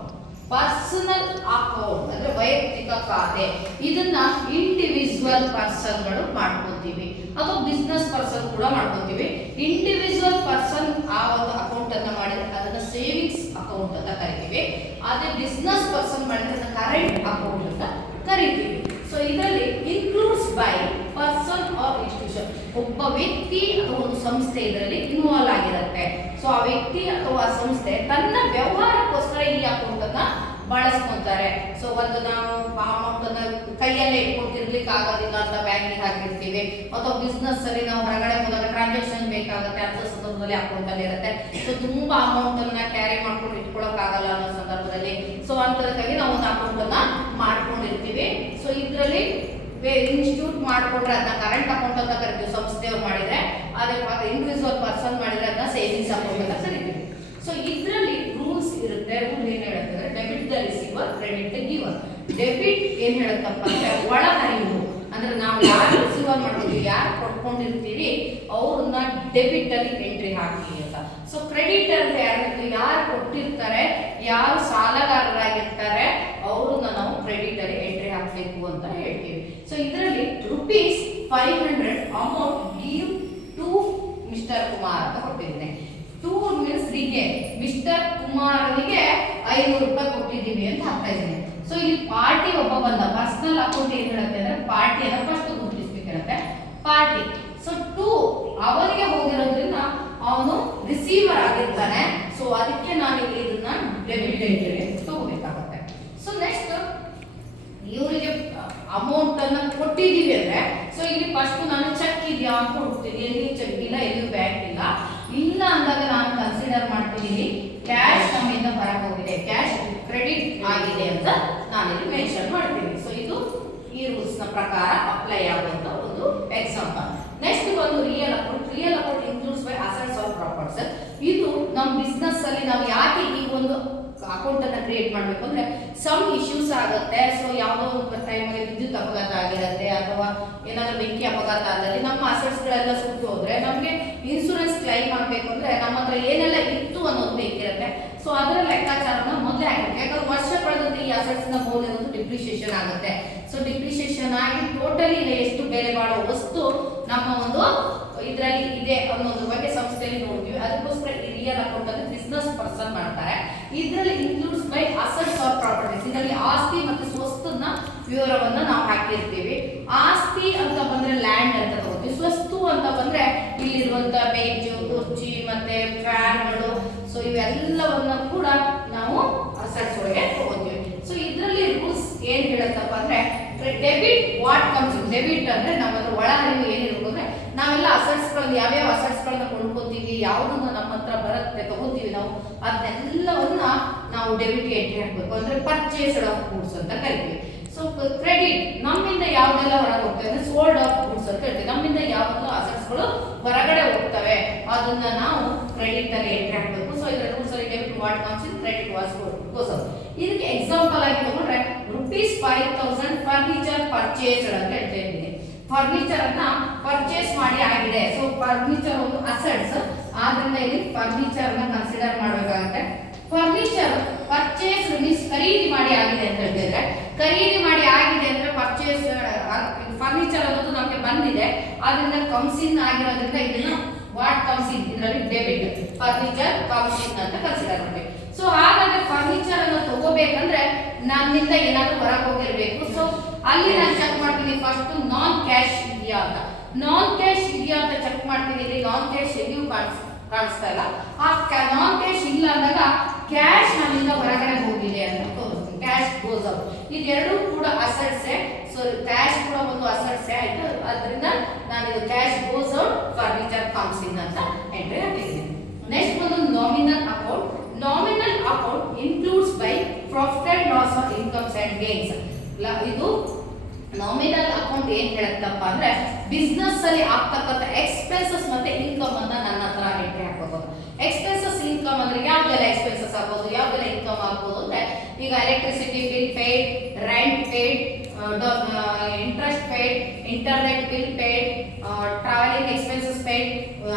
Personal account ಅಂದ್ರೆ ವೈಯಕ್ತಿಕ ಖಾತೆ, ಇದನ್ನ ಇಂಡಿವಿಜುವಲ್ ಪರ್ಸನ್ ಗಳು ಮಾಡ್ಕೊತೀವಿ ಅಥವಾ ಬಿಸ್ನೆಸ್ ಪರ್ಸನ್ ಕೂಡ ಮಾಡ್ಕೊತೀವಿ. ಇಂಡಿವಿಜುವಲ್ ಪರ್ಸನ್ ಆ ಒಂದು ಅಕೌಂಟ್ ಅನ್ನ ಮಾಡಿದ್ರೆ ಅದನ್ನ ಸೇವಿಂಗ್ಸ್ ಅಕೌಂಟ್ ಅಂತ ಕರಿತೀವಿ. ಅದೇ ಬಿಸ್ನೆಸ್ ಪರ್ಸನ್ ಮಾಡಿದ್ರೆ ಅದನ್ನ ಕರೆಂಟ್ ಅಕೌಂಟ್ ಅಂತ ಕರಿತೀವಿ. ಸೊ ಇದರಲ್ಲಿ includes by person or institution, ಒಬ್ಬ ವ್ಯಕ್ತಿ ಅಥವಾ ಒಂದು ಸಂಸ್ಥೆ ಇದರಲ್ಲಿ ಇನ್ವಾಲ್ವ್ ಆಗಿರುತ್ತೆ. ಸೊ ಆ ವ್ಯಕ್ತಿ ಅಥವಾ ಸಂಸ್ಥೆ ತನ್ನ ವ್ಯವಹಾರಕ್ಕೋಸ್ಕರ ಈ ಅಕೌಂಟ್ ಅನ್ನ ಬಳಸ್ಕೊಂತಾರೆ. ಸೊ ಒಂದು ನಾವು ಅಮೌಂಟ್ ಅನ್ನ ಕೈಯಲ್ಲೇ ಇಟ್ಕೊತಿರ್ಲಿಕ್ಕೆ ಆಗೋದಿಲ್ಲ ಅಂತ ಬ್ಯಾಂಕಿಗೆ ಹಾಕಿರ್ತೀವಿ, ಅಥವಾ ಬಿಸ್ನೆಸ್ ಅಲ್ಲಿ ನಾವು ಹೊರಗಡೆ ಹೋದಾಗ ಟ್ರಾನ್ಸಾಕ್ಷನ್ ಬೇಕಾಗುತ್ತೆ ಅಂತ ಸಂದರ್ಭದಲ್ಲಿ ಅಕೌಂಟ್ ಅಲ್ಲಿ ಇರುತ್ತೆ. ಸೊ ತುಂಬಾ ಅಮೌಂಟ್ ಅನ್ನ ಕ್ಯಾರಿ ಮಾಡ್ಕೊಂಡು ಇಟ್ಕೊಳಕ್ ಆಗಲ್ಲ ಅನ್ನೋ ಸಂದರ್ಭದಲ್ಲಿ ಸೊ ಅಂತದಕ್ಕಾಗಿ ನಾವು ಒಂದು ಅಕೌಂಟ್ ಅನ್ನ ಮಾಡ್ಕೊಂಡಿರ್ತೀವಿ. ಸೊ ಇದರಲ್ಲಿ ಇನ್ಸ್ಟಿಟ್ಯೂಟ್ ಮಾಡ್ಕೊಂಡ್ರೆ ಅದನ್ನ ಕರೆಂಟ್ ಅಕೌಂಟ್ ಅಂತ ಕರಿತೀವಿ, ಸಂಸ್ಥೆಯವ್ರು ಮಾಡಿದ್ರೆ. ಅದೇ ಇಂಡಿವಿಜುವಲ್ ಪರ್ಸನ್ ಮಾಡಿದ್ರೆ ಅದನ್ನ ಸೇವಿಂಗ್ಸ್ ಅಕೌಂಟ್ ಅಂತ ಕರಿತೀವಿ. ಸೊ ಇದರಲ್ಲಿ ರೂಲ್ಸ್ ಇರುತ್ತೆ. ರೂಲ್ ಏನ್ ಹೇಳುತ್ತೆ, debit the receiver, credit the ಗಿವರ್. Debit ಏನ್ ಹೇಳುತ್ತಪ್ಪ ಅಂದ್ರೆ ಒಳಹರಿವು, ಅಂದ್ರೆ ನಾವು ಯಾರು ರಿಸೀವರ್ ಮಾಡ್ತೀವಿ, ಯಾರು ಕೊಡ್ಕೊಂಡಿರ್ತೀವಿ ಅವ್ರನ್ನ ಡೆಬಿಟ್ ಅಲ್ಲಿ ಎಂಟ್ರಿ ಹಾಕಿ ಅಂತ. ಸೊ ಕ್ರೆಡಿಟ್ ಅಂದ್ರೆ ಯಾರು ಕೊಟ್ಟಿರ್ತಾರೆ, ಯಾರು ಸಾಲಗಾರರಾಗಿರ್ತಾರೆ ಅವ್ರನ್ನ ನಾವು ಕ್ರೆಡಿಟ್ ಅಲ್ಲಿ ಎಂಟ್ರಿ ಹಾಕಬೇಕು ಅಂತ ಹೇಳ್ತೀವಿ. ಸೊ ಇದರಲ್ಲಿ ₹500 amount give to mister Kumar ಅಂತ ಕೊಟ್ಟಿದ್ದೇನೆ. ಟು ಮೀನ್ಸ್ ಹೀಗೆ ಮಿಸ್ಟರ್ ಕುಮಾರನಿಗೆ ₹500 ಕೊಟ್ಟಿದ್ದೀವಿ ಅಂತ ಹಾಕ್ತಾ ಇದ್ದೇನೆ. ಸೊ ಇಲ್ಲಿ ಪಾರ್ಟಿ ಒಬ್ಬ ಬಂದ, ಪರ್ಸನಲ್ ಅಕೌಂಟ್ ಏನ್ ಹೇಳುತ್ತೆ ಅಂದ್ರೆ ಪಾರ್ಟಿಯನ್ನ ಫಸ್ಟ್ ಗುರುತಿಸಬೇಕಿರುತ್ತೆ, ಪಾರ್ಟಿ. ಸೊ ಟು ಅವರಿಗೆ ಹೋಗಿರೋದ್ರಿಂದ ಅವನು ರಿಸೀವರ್ ಆಗಿರ್ತಾನೆ. ಸೊ ಅದಕ್ಕೆ ನಾನು ಇಲ್ಲಿ ಇದನ್ನ ಡೆಬಿಟ್ ಎಂಟ್ರಿ ತಗೋಬೇಕಾಗುತ್ತೆ. ಸೊ ನೆಕ್ಸ್ಟ್ ಇವರಿಗೆ ಅಮೌಂಟ್ ಅನ್ನ ಕೊಟ್ಟಿದ್ದೀವಿ ಅಂದ್ರೆ ಸೊ ಇಲ್ಲಿ ಫಸ್ಟ್ ನಾನು ಚೆಕ್ ಇದೆಯಾ ಅಂತ ಹುಡುಕ್ತೀನಿ. ಎಲ್ಲಿ ಚೆಕ್ ಇಲ್ಲ, ಎಲ್ಲಿ ಬ್ಯಾಂಕ್ ಇಲ್ಲ. ಇಲ್ಲ ಅಂದಾಗ ನಾನು ಕನ್ಸಿಡರ್ ಮಾಡ್ತಿದ್ದೀನಿ ಕ್ಯಾಶ್ ನಮ್ಮಿಂದ ಹೊರಗೆ ಹೋಗಿದೆ, ಕ್ಯಾಶ್ ಕ್ರೆಡಿಟ್ ಆಗಿದೆ ಅಂತ ನಾನು ಇಲ್ಲಿ ಮೆನ್ಷನ್ ಮಾಡ್ತೀನಿ. ಸೊ ಇದು ಈ ರೂಲ್ಸ್ ನ ಪ್ರಕಾರ ಅಪ್ಲೈ ಆಗುವಂತ ಒಂದು ಎಕ್ಸಾಂಪಲ್. ನೆಕ್ಸ್ಟ್ ಒಂದು real account. Real account includes by assets or properties. ಇದು ನಮ್ಮ ಬಿಸ್ನೆಸ್ ಅಲ್ಲಿ ನಾವು ಯಾಕೆ ಈ ಒಂದು ಅಕೌಂಟ್ ಅನ್ನ ಕ್ರಿಯೇಟ್ ಮಾಡಬೇಕು ಅಂದ್ರೆ ಸಮ್ ಇಶ್ಯೂಸ್ ಆಗುತ್ತೆ. ಸೊ ಯಾವುದೋ ಒಂದು ಟೈಮಲ್ಲಿ ವಿದ್ಯುತ್ ಅಪಘಾತ ಆಗಿರುತ್ತೆ ಅಥವಾ ಏನಾದರೂ ಬೆಂಕಿ ಅಪಘಾತ ಆದಲ್ಲಿ ನಮ್ಮ ಅಸೆಟ್ಸ್ ಗಳೆಲ್ಲ ಸುಟ್ಟು ಹೋದ್ರೆ ನಮಗೆ ಇನ್ಶೂರೆನ್ಸ್ ಕ್ಲೈಮ್ ಮಾಡಬೇಕು ಅಂದ್ರೆ ನಮ್ಮ ಹತ್ರ ಏನೆಲ್ಲ ಇತ್ತು ಅನ್ನೋದು ಬೇಕಿರುತ್ತೆ. ಸೊ ಅದರ ಲೆಕ್ಕಾಚಾರನ ಮೊದಲೇ ಆಗಿರುತ್ತೆ. ಯಾಕಂದ್ರೆ ವರ್ಷ ಕಳೆದಂತೆ ಈ ಅಸೆಟ್ಸ್ ನ ಮೌಲ್ಯ ಡಿಪ್ರಿಸಿಯೇಷನ್ ಆಗುತ್ತೆ. ಸೊ ಡಿಪ್ರಿಸಿಯೇಷನ್ ಆಗಿ ಟೋಟಲಿ ಎಷ್ಟು ಬೆಲೆ ಬಾಳೋ ವಸ್ತು ನಮ್ಮ ಒಂದು ಇದರಲ್ಲಿ ಇದೆ ಅನ್ನೋದ್ರ ಬಗ್ಗೆ ಸಂಸ್ಥೆಯಲ್ಲಿ ನೋಡ್ತೀವಿ. ಅದಕ್ಕೋಸ್ಕರ ಈ ರಿಯಲ್ ಅಕೌಂಟ್ ಅಲ್ಲಿ ಬಿಸ್ನೆಸ್ ಪರ್ಸನ್ ಮಾಡ್ತಾರೆ. ಇದರಲ್ಲಿ includes by assets or properties. ಇದರಲ್ಲಿ ಆಸ್ತಿ ಮತ್ತು ಸ್ವತ್ತನ್ನ ವಿವರವನ್ನ ನಾವು ಹಾಕಿರ್ತೀವಿ. ಆಸ್ತಿ ಅಂತ ಬಂದ್ರೆ ಲ್ಯಾಂಡ್ ಅಂತ ತಗೋತೀವಿ. ಸ್ವತ್ತು ಅಂತ ಬಂದ್ರೆ ಇಲ್ಲಿರುವಂತ ಬೇಂಚು, ಕುರ್ಚಿ ಮತ್ತೆ ಫ್ಯಾನ್ಗಳು, ಸೊ ಇವೆಲ್ಲವನ್ನ ಕೂಡ ನಾವು ಅಸೆಟ್ಸ್ ಒಳಗೆ ತಗೋತೀವಿ. ಸೊ ಇದರಲ್ಲಿ ರೂಲ್ಸ್ ಏನ್ ಹೇಳುತ್ತಪ್ಪ ಅಂದ್ರೆ ಡೆಬಿಟ್ ವಾಟ್ ಕಮ್ಸ್. ಡೆಬಿಟ್ ಅಂದ್ರೆ ನಮ್ಮ ಹತ್ರ ಒಳಹರಿವು ಏನಿರ್ಬೇಕು ಅಂದ್ರೆ ನಾವೆಲ್ಲ ಅಸೆಟ್ಸ್ ಗಳನ್ನ ಯಾವ್ಯಾವ ಅಸೆಟ್ಸ್ ಗಳನ್ನ ಕೊಂಡ್ಕೋತೀವಿ, ಯಾವ್ದನ್ನ ನಮ್ಮ ಹತ್ರ ಬರುತ್ತೆ ತಗೋತೀವಿ ನಾವು, ಅದನ್ನೆಲ್ಲವನ್ನ ನಾವು ಡೆಬಿಟ್ ಎಂಟ್ರಿ ಹಾಕ್ಬೇಕು. ಅಂದ್ರೆ ಪರ್ಚೇಸ್ಡ್ ಆಫ್ ಗೂಡ್ಸ್ ಅಂತ ಕರಿತೀವಿ. ಸೊ ಕ್ರೆಡಿಟ್ ನಮ್ಮಿಂದ ಯಾವ್ದೆಲ್ಲ ಹೊರಗೆ ಹೋಗ್ತದೆ ಅಂದ್ರೆ ಸೋಲ್ಡ್ ಆಫ್ ಗೂಡ್ಸ್ ಅಂತ ಹೇಳ್ತೀವಿ. ನಮ್ಮಿಂದ ಯಾವ್ದು ಅಸೆಟ್ಸ್ ಗಳು ಹೊರಗಡೆ ಹೋಗ್ತವೆ ಇರ್ತವೆ ಅದನ್ನ ನಾವು ಕ್ರೆಡಿಟ್ ಅಲ್ಲಿ ಎಂಟ್ರಿ ಹಾಕಬೇಕು. ಸೊ ಇದರ ರೂಲ್ಸ್ ಅಲ್ಲಿ debit what comes in credit was goes out. ಇದಕ್ಕೆ ಎಕ್ಸಾಂಪಲ್ ಆಗಿ ತಗೊಂಡ್ರೆ ₹5,000 ಫರ್ನಿಚರ್ ಪರ್ಚೇಸ್ಡ್ ಅಂತ ಹೇಳ್ತಾ ಇದ್ದೀನಿ. ಫರ್ನಿಚರ್ ಅನ್ನ ಪರ್ಚೇಸ್ ಮಾಡಿ ಆಗಿದೆ. ಸೊ ಫರ್ನಿಚರ್ ಒಂದು ಅಸೆಟ್ಸ್, ಆದ್ರಿಂದ ಇಲ್ಲಿ ಫರ್ನಿಚರ್ ಅನ್ನ ಕನ್ಸಿಡರ್ ಮಾಡಬೇಕಾಗುತ್ತೆ. ಫರ್ನಿಚರ್ ಪರ್ಚೇಸ್ ಮೀನ್ಸ್ ಖರೀದಿ ಮಾಡಿ ಆಗಿದೆ ಅಂತ ಹೇಳಿದ್ರೆ, ಖರೀದಿ ಮಾಡಿ ಆಗಿದೆ ಅಂದ್ರೆ ಪರ್ಚೇಸ್ ಫರ್ನಿಚರ್ ಅನ್ನೋದು ನಮಗೆ ಬಂದಿದೆ, ಆದ್ರಿಂದ ಕಮ್ಸ್ ಇನ್ ಆಗಿರೋದ್ರಿಂದ ಇದನ್ನ ವಾಟ್ ಕಮ್ಸ್ ಇನ್ ಇದರಲ್ಲಿ ಡೆಬಿಟ್ ಫರ್ನಿಚರ್ ಕಮ್ಸ್ ಇನ್ ಅಂತ ಕನ್ಸಿಡರ್ ಮಾಡಬೇಕು. ಸೊ ಹಾಗಾದ್ರೆ ಫರ್ನಿಚರ್ ಅನ್ನು ತಗೋಬೇಕಂದ್ರೆ ನನ್ನಿಂದ ಏನಾದ್ರೂ ಹೊರಗೆ ಹೋಗಿರ್ಬೇಕು. ಸೊ ಅಲ್ಲಿ ನಾನು ಚೆಕ್ ಮಾಡ್ತೀನಿ ಫಸ್ಟ್ ನಾನ್ ಕ್ಯಾಶ್ ಇದೆಯಾ ಅಂತ. ನಾನ್ ಕ್ಯಾಶ್ ಇದೆಯಾ ಅಂತ ಚೆಕ್ ಮಾಡ್ತೀನಿ. ಇಲ್ಲಿ ನಾನ್ ಕ್ಯಾಶ್ ಎಲ್ಲಿಯೂ ಕಾಣಿಸ್ತಾ ಇಲ್ಲ. ಆ ನಾನ್ ಕ್ಯಾಶ್ ಇಲ್ಲ ಅಂದಾಗ ಕ್ಯಾಶ್ ನನ್ನಿಂದ ಹೊರಗಡೆ ಹೋಗಿದೆ ಅಂತ ತೋರಿಸ್ತೀನಿ. Cash goes out. ಇದೆರಡೂ ಕೂಡ ಅಸೆಟ್ಸ್. ಸೊ ಕ್ಯಾಶ್ ಕೂಡ ಒಂದು ಅಸೆಟ್ಸ್ ಆಯ್ತು, ಅದರಿಂದ ನಾನು ಇದು cash goes out furniture comes in ಅಂತ ಎಂಟ್ರಿ ಹಾಕಿದ್ದೀನಿ. ನೆಕ್ಸ್ಟ್ ಒಂದು nominal account. Nominal account includes by profit and loss or incomes and gains. ಇದು ನಾಮಿನಲ್ ಅಕೌಂಟ್ ಏನ್ ಹೇಳುತ್ತಪ್ಪ ಅಂದ್ರೆ ಬಿಸ್ನೆಸ್ ಅಲ್ಲಿ ಆಗ್ತಕ್ಕಂಥ ಎಕ್ಸ್ಪೆನ್ಸಸ್ ಮತ್ತೆ ಇನ್ಕಮ್ ಅನ್ನ ನನ್ನ ಹತ್ರ ಎಂಟ್ರಿ ಹಾಕೋಬಹುದು. ಎಕ್ಸ್ಪೆನ್ಸಸ್ ಇನ್ಕಮ್ ಅಂದ್ರೆ ಯಾವ್ದೆಲ್ಲ ಎಕ್ಸ್ಪೆನ್ಸಸ್ ಆಗ್ಬೋದು, ಯಾವ್ದೆಲ್ಲ ಇನ್ಕಮ್ ಆಗ್ಬೋದು ಅಂದ್ರೆ ಈಗ electricity bill paid, rent paid, interest paid, internet bill paid, travelling expenses paid,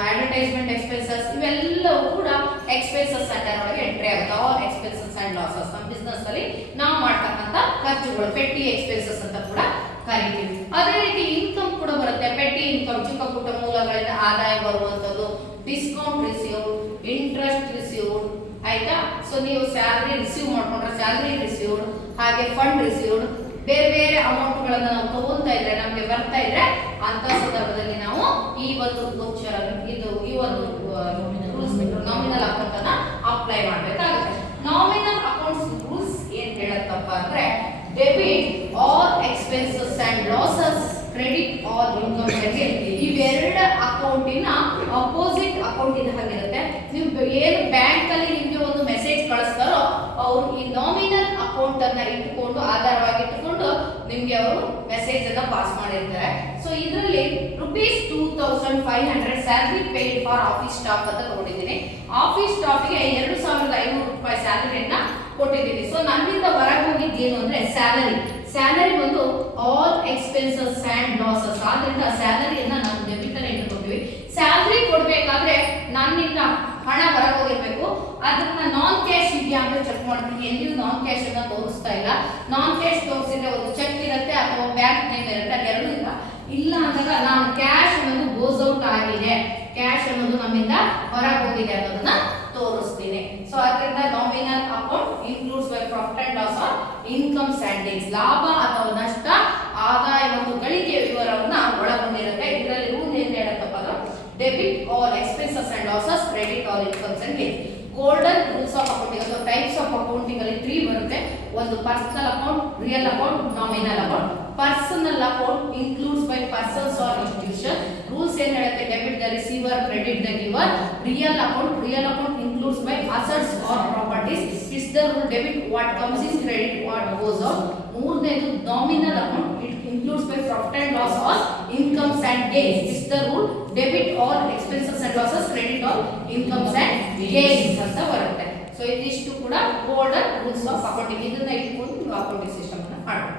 advertisement expenses, ಇವೆಲ್ಲವೂ ಕೂಡ ಎಕ್ಸ್ಪೆನ್ಸಸ್ ಅಂಡರ್ ಒಳಗೆ ಎಂಟ್ರಿ ಆಗುತ್ತೆ. ಆಲ್ ಎಕ್ಸ್ಪೆನ್ಸಸ್ ಅಂಡ್ ಲಾಸಸ್ ನಮ್ಮ ಬಿಸ್ನೆಸ್ ಅಲ್ಲಿ ನಾವು ಮಾಡ್ತಕ್ಕಂಥ ಖರ್ಚುಗಳು ಪೆಟ್ಟಿ ಎಕ್ಸ್ಪೆನ್ಸಸ್ ಅಂತ ಕೂಡ ಕರಿತೀವಿ. ಅದೇ ರೀತಿ ಇನ್ಕಮ್ ಕೂಡ ಬರುತ್ತೆ. ಪೆಟ್ಟಿ ಇನ್ಕಮ್ ಚಿಕ್ಕ ಪುಟ್ಟ ಮೂಲಗಳಿಂದ ಆದಾಯ ಬರುವಂತದ್ದು, ಡಿಸ್ಕೌಂಟ್ ರಿಸೀವ್ಡ್, ಇಂಟ್ರೆಸ್ಟ್ ರಿಸೀವ್ಡ್, ಆಯ್ತಾ. ಸೊ ನೀವು ಸ್ಯಾಲರಿ ರಿಸೀವ್ ಮಾಡ್ಕೊಂಡ್ರೆ ಸ್ಯಾಲರಿ ರಿಸೀವ್ಡ್, ಹಾಗೆ ಫಂಡ್ ರಿಸೀವ್ಡ್, ಬೇರೆ ಬೇರೆ ಅಮೌಂಟ್ಗಳನ್ನ ನಾವು ತಗೊಂತಾ ಇದ್ರೆ ನಮಗೆ ಬರ್ತಾ ಇದ್ರೆ ಅಂತ ಸಂದರ್ಭದಲ್ಲಿ ನಾವು ಈ ಒಂದು ಗೋಚರ ಈ ಒಂದು ನಾಮಿನಲ್ ಅಕೌಂಟ್ ಅನ್ನ ಅಪ್ಲೈ ಮಾಡಬೇಕಾಗುತ್ತೆ. ನಾಮಿನಲ್ ಅಕೌಂಟ್ಸ್ ರೂಲ್ಸ್ ಏನ್ ಹೇಳತ್ತಪ್ಪ ಅಂದ್ರೆ debit all expenses and losses, credit all income and gains. ಇವೆರಡು ಅಕೌಂಟಿನ ಅಪೋಸಿಟ್ ಅಕೌಂಟ್ ಇದ್ದ ಹಾಗಿರುತ್ತೆ. ನೀವು ಏನು ಬ್ಯಾಂಕ್ ಅಲ್ಲಿ ನಿಮ್ಗೆ ಒಂದು ಮೆಸೇಜ್ ಕಳಿಸ್ತಾರೋ ಅವರು ಈ ನಾಮಿನಲ್ ಅಕೌಂಟ್ ಅನ್ನ ಇಟ್ಟುಕೊಂಡು ಆಧಾರವಾಗಿ ಇಟ್ಟುಕೊಂಡು ನಿಮ್ಗೆ ಅವರು ಮೆಸೇಜ್ ಅನ್ನ ಪಾಸ್ ಮಾಡಿರ್ತಾರೆ. ಸೊ ಇದರಲ್ಲಿ ₹2,500 salary paid for office staff ಅಂತ ತಗೊಂಡಿದ್ದೀನಿ. ಆಫೀಸ್ ಸ್ಟಾಫ್ಗೆ ₹2,500 ಸ್ಯಾಲರಿಯನ್ನ ಕೊಟ್ಟಿದ್ದೀನಿ. ಸೊ ನನ್ನಿಂದ ಹೊರಗೆ ಹೋಗಿದ್ದೇನು ಅಂದ್ರೆ ಸ್ಯಾಲರಿ ಬಂದು ಆಲ್ ಎಕ್ಸ್ಪೆನ್ಸಸ್ ಅಂಡ್ ಲಾಸಸ್, ಆದ್ರಿಂದ ಸ್ಯಾಲರಿಯನ್ನ ನಾವು ಡೆಬಿಟ್ ಅನ್ನ ಇಟ್ಕೊತೀವಿ. ಸ್ಯಾಲರಿ ಕೊಡ್ಬೇಕಾದ್ರೆ ನನ್ನಿಂದ ಹಣ ಹೊರಗೆ ಹೋಗಿರ್ಬೇಕು. ಅದನ್ನ ನಾನ್ ಕ್ಯಾಶ್ ಇದೆಯಾ ಅಂತ ಚೆಕ್ ಮಾಡ್ತೀನಿ. ಎಲ್ಲಿಯೂ ನಾನ್ ಕ್ಯಾಶ್ ಅನ್ನ ತೋರಿಸ್ತಾ ಇಲ್ಲ. ನಾನ್ ಕ್ಯಾಶ್ ತೋರಿಸಿದ್ರೆ ಒಂದು ಚೆಕ್ ಇರುತ್ತೆ ಅಥವಾ ಬ್ಯಾಂಕ್ ನೇಮ್ ಇರುತ್ತೆ, ಅದೆರಡೂ ಇಲ್ಲ ಅಂದಾಗ ನಾನು ಕ್ಯಾಶ್ ಅನ್ನೋದು ಗೋಸ್ ಔಟ್ ಆಗಿದೆ, ಕ್ಯಾಶ್ ಅನ್ನೋದು ನಮ್ಮಿಂದ ಹೊರಗೆ ಹೋಗಿದೆ ಅನ್ನೋದನ್ನ ತೋರಿಸ್ತೀನಿ. ಸೊ ಅದರಿಂದ nominal account includes by profit and loss or incomes and gains, ಲಾಭ ಅಥವಾ ನಷ್ಟ, ಆದಾಯ ಮತ್ತು ಗಳಿಕೆಯ ವಿವರವನ್ನ ಒಳಗೊಂಡಿರುತ್ತೆ. ಇದರಲ್ಲಿ ರೂಲ್ ಏನ್ ಹೇಳುತ್ತಪ್ಪ ಅಂದ್ರೆ debit all expenses and losses, credit all incomes and gains. Golden rules of accounting ಅಥವಾ ಟೈಪ್ಸ್ ಆಫ್ ಅಕೌಂಟಿಂಗ್ ಅಲ್ಲಿ 3 ಬರುತ್ತೆ. ಒಂದು personal account, real account, nominal account. Personal account includes by persons or institution. Rules ಏನ್ ಹೇಳುತ್ತೆ debit the receiver, credit the giver. Real account includes by assets or properties. It's the rule debit what comes in, credit what goes out. ಮೂರನೇದು nominal account, it includes by profit and loss or incomes and gains. It's the rule debit all expenses and losses, credit all incomes and gains ಅಂತ ಬರುತ್ತೆ. So ಇದಿಷ್ಟು ಕೂಡ golden rules of accounting. ಇದನ್ನ ಇಟ್ಕೊಂಡು ನೀವು accounting system ಅನ್ನ ಮಾಡಬೇಕು.